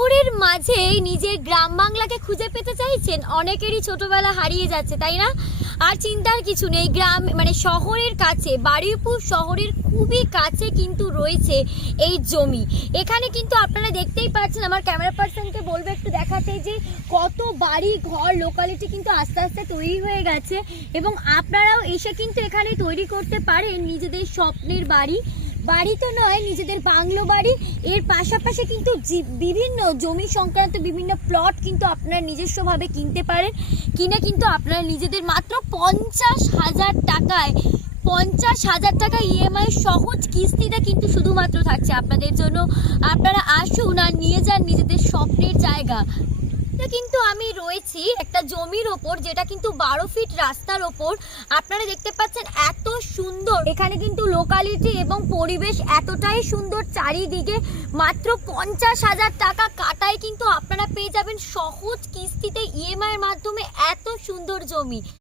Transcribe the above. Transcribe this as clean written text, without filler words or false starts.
শহরের মাঝে নিজের গ্রাম বাংলাকে খুঁজে পেতে চাইছেন? অনেকেরই ছোটবেলা হারিয়ে যাচ্ছে, তাই না? আর চিন্তার কিছু নেই, গ্রাম মানে শহরের কাছে, বারুইপুর শহরের খুবই কাছে কিন্তু রয়েছে এই জমি। এখানে কিন্তু আপনারা দেখতেই পাচ্ছেন, আমার ক্যামেরা পার্সনকে বলবো একটু দেখাতে, যে কত বাড়ি ঘর লোকালিটি কিন্তু আস্তে আস্তে তৈরি হয়ে গেছে, এবং আপনারাও এসে কিন্তু এখানে তৈরি করতে পারেন নিজেদের স্বপ্নের বাড়ি। বাড়ি তো নয়, নিজেদের বাংলো বাড়ি। এর পাশাপাশি কিন্তু বিভিন্ন জমি সংক্রান্ত বিভিন্ন প্লট কিন্তু আপনারা নিজস্বভাবে কিনতে পারেন। কিনে কিন্তু আপনারা নিজেদের মাত্র 50,000 টাকায় 50,000 টাকা ইএমআই সহজ কিস্তিটা কিন্তু শুধুমাত্র থাকছে আপনাদের জন্য। আপনারা আসুন আর নিয়ে যান নিজেদের স্বপ্নের জায়গা। কিন্তু আমি রয়েছি একটা জমির ওপর, যেটা কিন্তু 12 ফিট রাস্তার ওপর। আপনারা দেখতে পাচ্ছেন এত সুন্দর এখানে কিন্তু লোকালিটি এবং পরিবেশ এতটাই সুন্দর চারিদিকে। মাত্র 50,000 টাকা কাটায় কিন্তু আপনারা পেয়ে যাবেন সহজ কিস্তিতে ইএমআই এর মাধ্যমে এত সুন্দর জমি।